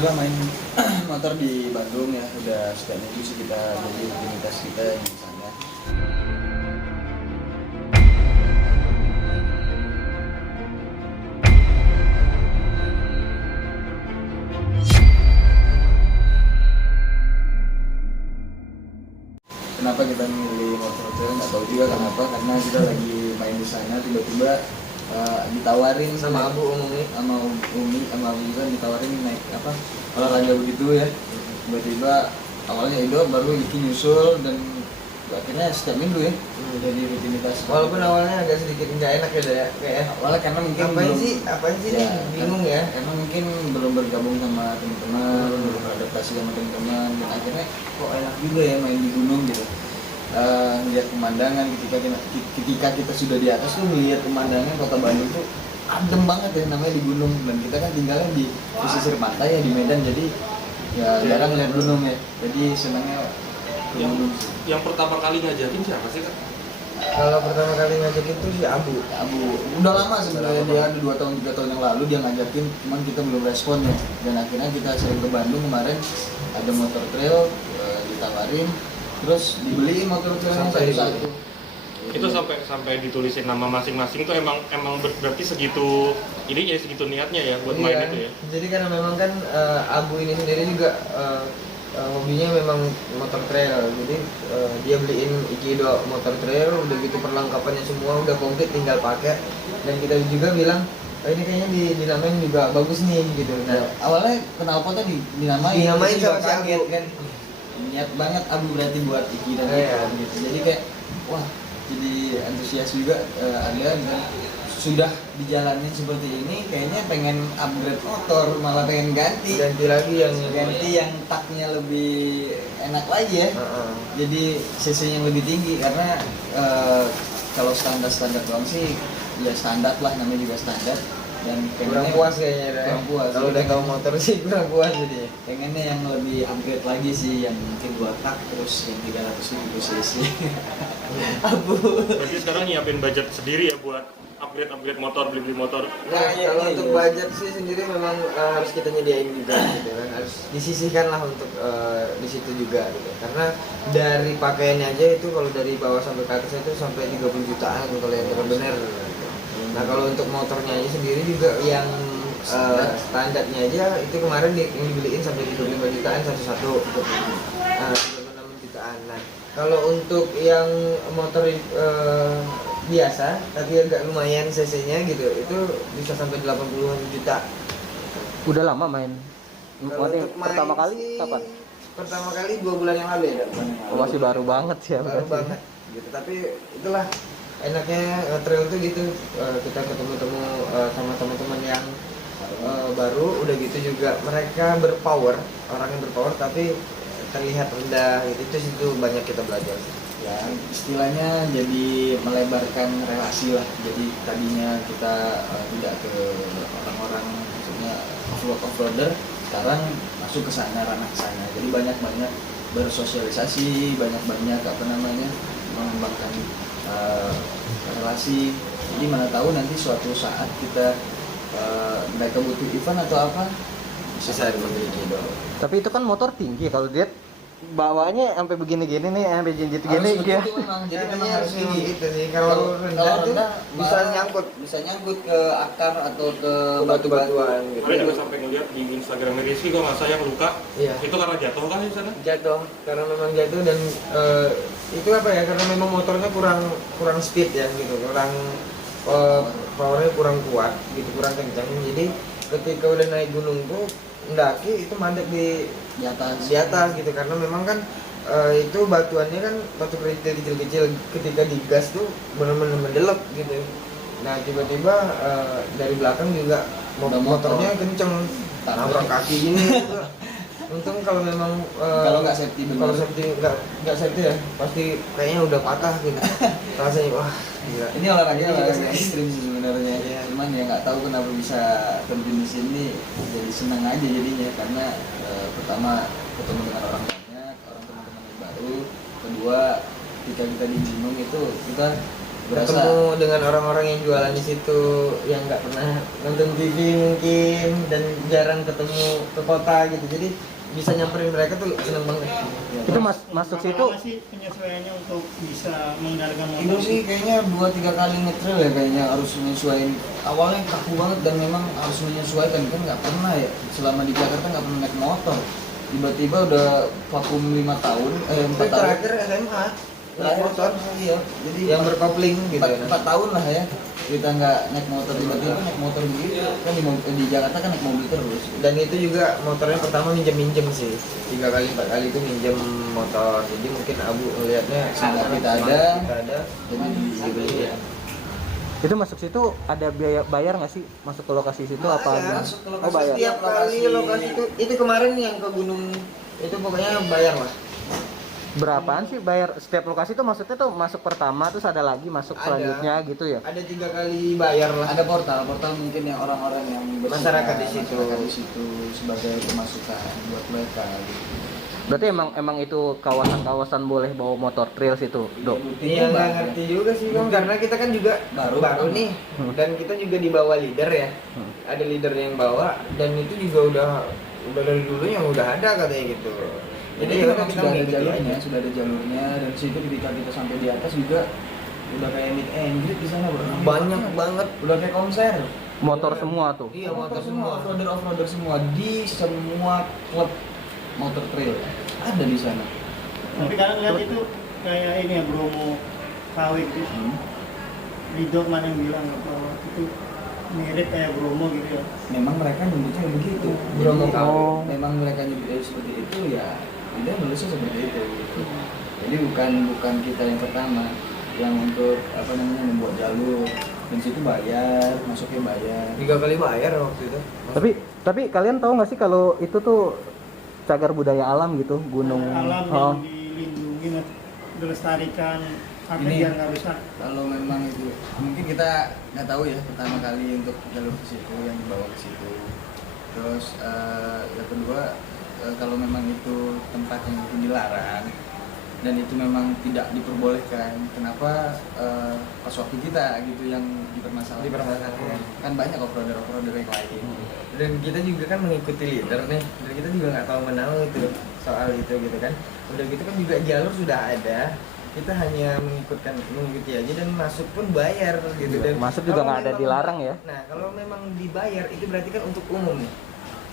alhamdulillah main motor di Bandung ya, udah setiap minggu sih kita jadi rutinitas kita yang di sana. Kenapa kita milih motor trail nggak tahu juga kenapa, karena kita lagi main di sana tiba-tiba ditawarin sama Abu Umi sama Abu kan ditawarin naik apa olahraga begitu ya. Tiba-tiba awalnya Ido baru Iki nyusul dan akhirnya setiap minggu ya jadi rutinitas. Walaupun awalnya agak sedikit nggak enak ya kayak Awalnya karena mungkin apaan sih ya, nih bingung ya. Emang mungkin belum bergabung sama teman-teman, belum beradaptasi sama teman-teman, dan akhirnya kok enak juga ya main di gunung gitu. Lihat pemandangan ketika kita sudah di atas tuh melihat pemandangan kota Bandung tuh adem banget ya, namanya di gunung, dan kita kan tinggalnya di pesisir pantai ya di Medan, jadi ya jarang lihat gunung ya, jadi senangnya ke gunung sih. Yang pertama kali ngajakin siapa sih Kak? Kalau pertama kali ngajak itu si Abu Udah lama sebenarnya, dia ada 2 tahun 3 tahun yang lalu dia ngajakin, cuman kita belum respon ya, dan akhirnya kita sering ke Bandung kemarin, ada motor trail ditawarin, terus dibeliin motor trailnya satu-satu. Itu sampai ditulisin nama masing-masing tuh emang berarti segitu ini ya, segitu niatnya ya buat main itu ya. Jadi karena memang kan Abu ini sendiri juga hobinya memang motor trail, jadi dia beliin Ikido motor trail, udah gitu perlengkapannya semua udah komplit tinggal pakai, dan kita juga bilang ini kayaknya dinamain juga bagus nih gitu. Nah Awalnya knalpotnya dinamain sama si kaget Abu kan, niat banget Abu berarti buat Iki dan Iya. gitu. Jadi kayak wah, jadi antusias juga ada, dan sudah dijalanin seperti ini kayaknya pengen upgrade motor, malah pengen ganti lagi yang taknya lebih enak lagi ya. Jadi cc-nya lebih tinggi, karena kalau standar doang sih ya standar lah, namanya juga standar, dan kurang puas kayaknya kurang puas. kalau udah tahu motor sih kurang puas jadi Pengennya yang lebih upgrade lagi sih, yang mungkin 2 tak terus yang 350 cc. Abu. Berarti sekarang nyiapin budget sendiri ya buat upgrade motor, beli motor. Nah, Iya, kalau iya, untuk iya. budget sih sendiri memang harus kita nyediain juga gitu kan, harus disisihkan lah untuk di situ juga gitu. Karena dari pakaiannya aja itu kalau dari bawah sampai ke atas itu sampai 30 jutaan kalau yang benar-benar. Nah, kalau untuk motornya aja sendiri juga yang standarnya aja itu kemarin yang dibeliin sampai 35 jutaan satu-satu. 36 jutaan. Nah, kalau untuk yang motor biasa tapi agak lumayan cc-nya gitu, itu bisa sampai 80 juta. Udah lama main? Kalau untuk main Pertama kali sih, kapan? Pertama kali 2 bulan yang lalu ya. Oh, masih baru banget sih ya. Baru banget gitu. Tapi itulah enaknya trail tuh gitu, kita ketemu sama teman-teman yang baru, udah gitu juga mereka berpower, orang yang berpower tapi terlihat rendah gitu. Itu banyak kita belajar. Ya istilahnya jadi melebarkan relasi lah, jadi tadinya kita tidak ke orang-orang, maksudnya offroader, sekarang masuk ke sana, ranah sana, jadi banyak bersosialisasi, banyak mengembangkan relasi. Jadi mana tahu nanti suatu saat kita mereka butuh event atau apa bisa dimiliki dong. Tapi itu kan motor tinggi, kalau dia bawanya sampai begini-gini nih, sampai jinjit gini ya. Jadi memang harus memang tinggi. gitu sih. Kalau rendah tuh bisa nyangkut ke akar atau ke batu-batuan gitu. Kalian juga sampai ngeliat di Instagram Rizky kok nggak saya yang luka. Iya. Itu karena jatuh kan di sana? Jatuh, karena memang jatuh, dan itu apa ya, karena memang motornya kurang speed ya gitu, powernya kurang kuat gitu, kurang kencang. Jadi ketika udah naik gunung tuh mendaki itu mandek di atas gitu, karena memang kan itu batuannya kan batu kecil-kecil, ketika digas tuh benar-benar mendelep gitu. Nah tiba-tiba dari belakang juga motornya kenceng, nabrak kaki gini gitu. Untung kalau memang kalau nggak safety bener. Kalau safety nggak safety ya pasti kayaknya udah patah gitu. Rasanya wah gila. Ini olahraga ekstrim sih sebenarnya. Iya. Cuman ya nggak tahu kenapa bisa terjun di sini, jadi senang aja jadinya, karena pertama ketemu dengan orang banyak, teman-teman yang baru. Kedua, ketika kita di gunung itu kita ketemu dengan orang-orang yang jualan di situ yang nggak pernah nonton TV mungkin dan jarang ketemu ke kota gitu, jadi bisa nyamperin mereka tuh seneng banget. Itu masuk Berapa situ lama sih penyesuaiannya untuk bisa mengendalikan motor? Itu sih kayaknya 2-3 kali ngetrail ya, kayaknya harus menyesuaikan. Awalnya kaku banget dan memang harus menyesuaikan, kan nggak pernah ya selama di Jakarta nggak pernah naik motor, tiba-tiba udah vakum 5 tahun 4 tahun Terakhir SMA naik motor, iya, jadi yang berkopling gitu. 4 tahun lah ya kita nggak naik motor, tiba-tiba naik motor begitu kan di Jakarta kan naik mobil terus. Dan itu juga motornya pertama minjem sih, 3 kali 4 kali itu minjem motor, jadi mungkin Abu ngelihatnya Semangat kita semangat ada. kita ada, Jadi dibeli ya. itu masuk situ ada biaya bayar nggak sih masuk ke lokasi situ apa Bayar, gimana? masuk ke lokasi Oh bayar. Setiap kali lokasi itu kemarin yang ke gunung itu pokoknya bayar lah. Berapaan sih bayar setiap lokasi tuh, maksudnya tuh masuk pertama terus ada lagi masuk Ada. selanjutnya gitu ya? Ada 3 kali bayar lah. ada portal mungkin yang orang-orang yang Masyarakat di situ. masyarakat di situ sebagai pemasukan buat mereka gitu. Berarti emang itu kawasan-kawasan boleh bawa motor trail situ, Dok? Iya nggak ngerti juga sih Bang, karena kita kan juga baru nih, dan kita juga dibawa leader ya, ada leader yang bawa, dan itu juga udah dari dulu yang udah ada katanya gitu. Jadi ya itu udah memang kita sudah ada mengikuti jalurnya, aja. sudah ada jalurnya, dan situ ketika kita sampai di atas juga udah kayak meet and greet di sana bro. Banyak banget. Udah kayak konser. Motor semua tuh. Iya motor semua. Offroader semua di semua klub motor trail ada di sana. Tapi kalian lihat itu kayak ini ya Bromo KW gitu. Di dok mana yang bilang bahwa itu mirip kayak Bromo gitu ya. Memang mereka nyebutnya begitu. Bromo Jadi, KW. memang mereka nyebutnya seperti itu ya. Dia nulisnya seperti itu. Gitu. Jadi bukan kita yang pertama yang untuk apa namanya membuat jalur, dan situ bayar, masuknya bayar. 3 kali bayar waktu itu. Tapi kalian tahu nggak sih kalau itu tuh cagar budaya alam gitu, gunung. Alam Oh. yang dilindungi, dilestarikan, sampai Ini biar nggak rusak. kalau memang itu mungkin kita nggak tahu ya pertama kali untuk jalur ke situ yang dibawa ke situ. Terus yang kedua kalau memang itu tempat yang mungkin dilarang dan itu memang tidak diperbolehkan, kenapa pas waktu kita gitu yang dipermasalahkan? Kan banyak offroader yang lain. Dan kita juga kan mengikuti leader nih, dan kita juga nggak tahu menau itu soal itu gitu kan. Udah gitu kan juga jalur sudah ada, kita hanya mengikuti aja, dan masuk pun bayar gitu. Dan Masuk juga kalau nggak ada memang- dilarang ya? Nah kalau memang dibayar itu berarti kan untuk umum nih,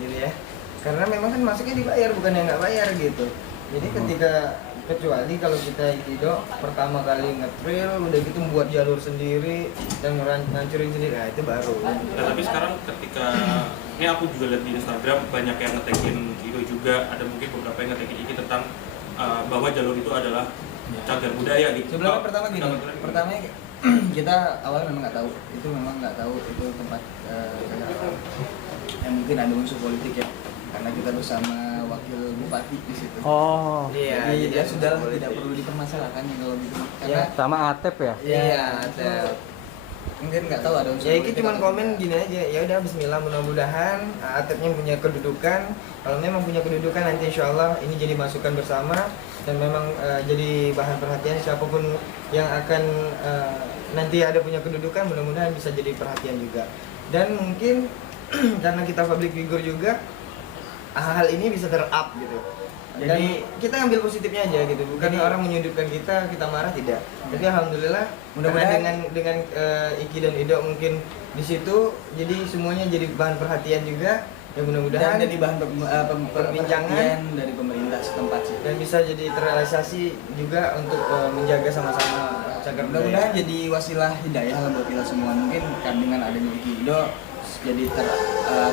gitu ya. Karena memang kan masuknya dibayar, bukan yang nggak bayar gitu. Jadi kecuali kalau kita itu pertama kali nge-trail udah gitu membuat jalur sendiri dan ngancurin sendiri, nah itu baru. Nah, tapi sekarang ketika ini aku juga lihat di Instagram banyak yang ngetekin itu juga, ada mungkin beberapa yang ngetekin ini tentang bahwa jalur itu adalah cagar budaya gitu. Sebelumnya pertama gini, Cagar budaya. pertama kita awalnya memang nggak tahu, itu memang nggak tahu itu tempat yang mungkin ada unsur politik ya, karena kita bersama wakil bupati di situ. Oh. Iya, Jadi dia ada sudah unsur politik. tidak perlu dipermasalahkan ya kalau gitu, karena Ya. Sama Atep ya? Iya, itu ada. mungkin nggak tahu ada unsur Ya Iki politik cuman atau komen enggak. gini aja, ya udah Bismillah, mudah-mudahan atletnya punya kedudukan. Kalau memang punya kedudukan nanti insya Allah ini jadi masukan bersama, dan memang jadi bahan perhatian siapapun yang akan nanti ada punya kedudukan, mudah-mudahan bisa jadi perhatian juga. Dan mungkin karena kita public figure juga, hal ini bisa ter-up gitu. Jadi kita ambil positifnya aja gitu, bukan Jadi- orang menyudutkan kita marah, tidak. Tapi alhamdulillah Mudah-mudahan- karena dengan Iki dan Ido mungkin di situ, jadi semuanya jadi bahan perhatian juga. Ya dan mudah-mudahan jadi bahan perbincangan perhatian dari pemerintah setempat sih. dan bisa jadi terrealisasi juga untuk menjaga sama-sama cagar budaya. Mudah-mudahan jadi wasilah hidayah lah buat kita semua. Mungkin kan dengan adanya Iki Ido jadi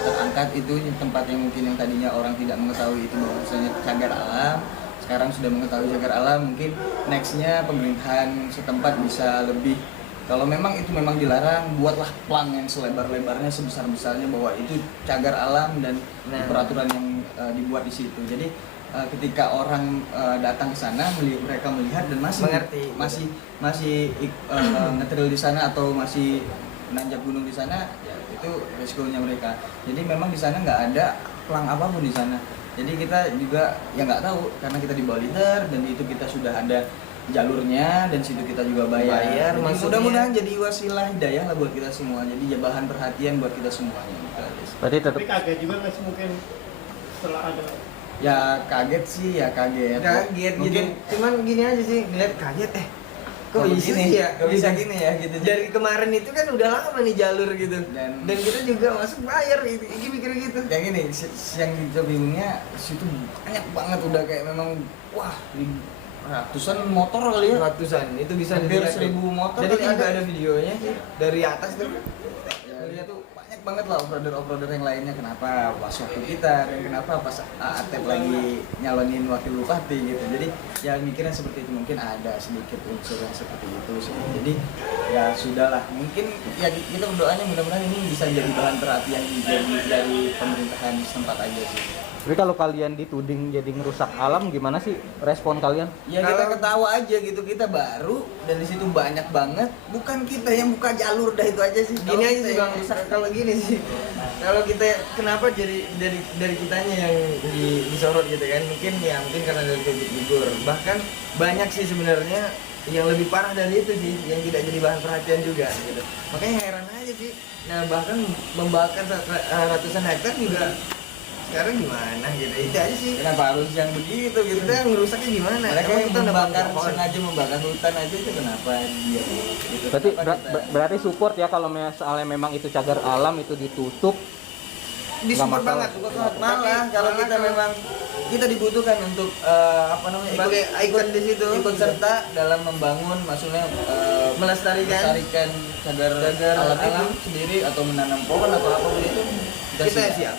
terangkat itu tempat yang mungkin yang tadinya orang tidak mengetahui itu bahwasanya cagar alam, sekarang sudah mengetahui cagar alam. Mungkin nextnya pemerintahan setempat bisa lebih, kalau memang itu memang dilarang, buatlah plang yang selebar-lebarnya, sebesar-besarnya bahwa itu cagar alam dan peraturan yang dibuat di situ. Jadi ketika orang datang ke sana, mereka melihat dan Mengerti. masih ngetrail di sana atau masih menanjak gunung di sana, ya itu resikonya mereka. Jadi memang di sana nggak ada plang apapun di sana. Jadi kita juga ya nggak tahu, karena kita di bawah leader dan itu kita sudah ada jalurnya dan situ kita juga bayar. Bayar, Jadi maksudnya- mudah-mudahan jadi wasilah hidayah lah buat kita semua. Jadi ya bahan perhatian buat kita semuanya. Gitu aja sih. Berarti tetap Tapi kaget juga nggak sih mungkin setelah ada Ya kaget sih, ya kaget. Kaget gitu. Mungkin Cuman gini aja sih, ngeliat kaget kok bisa begini? sih ya? Kok bisa gini ya gitu. Dari kemarin itu kan udah lama nih jalur gitu. Dan- Dan kita juga masuk bayar gitu. Iki mikir gitu. Yang ini yang kita bingungnya situ banyak banget udah kayak memang wah ratusan motor kali ya. Ratusan, itu bisa Hampir dilihat tuh. 1000 motor Jadi kali juga ada. ada videonya sih dari atas tuh. Ya, lihat tuh banyak banget lah operator yang lainnya kenapa pas waktu kita dan kenapa pas Atep lagi nyalonin wakil bupati gitu. Jadi ya mikirnya seperti itu, mungkin ada sedikit unsur yang seperti itu sih. Jadi ya sudahlah, mungkin ya kita berdoanya mudah-mudahan ini bisa jadi bahan perhatian dari pemerintahan setempat aja sih. Tapi kalau kalian dituding jadi ngerusak alam, gimana sih respon kalian? Ya kita Kalau- ketawa aja gitu, kita baru dan di situ banyak banget. Bukan kita yang buka jalur, dah itu aja sih. Gini Kalau aja kita sih yang Bang, rusak. kalau gini sih. Kalau kita kenapa jadi dari kitanya yang disorot gitu kan? Mungkin karena dari publik gugur. Bahkan banyak sih sebenarnya yang lebih parah dari itu sih, yang tidak jadi bahan perhatian juga gitu. Makanya heran aja sih. Nah, bahkan membakar ratusan hektar juga sekarang gimana gitu. Itu aja sih. Kenapa harus yang begitu gitu? Kita ngerusaknya gimana? Mereka Emang yang kita membakar, pohon. sengaja membakar hutan aja itu kenapa dia gitu. Berarti Kenapa kita- berarti support ya kalau misalnya memang itu cagar alam itu ditutup. Disupport Nggak banget, masalah. support banget. malah kalau kita memang kita dibutuhkan untuk apa namanya Sebagai ikon di situ. ikut serta dalam membangun maksudnya Melestarikan. cagar Cagar alam alam. itu sendiri atau menanam pohon atau apa itu Kita siap.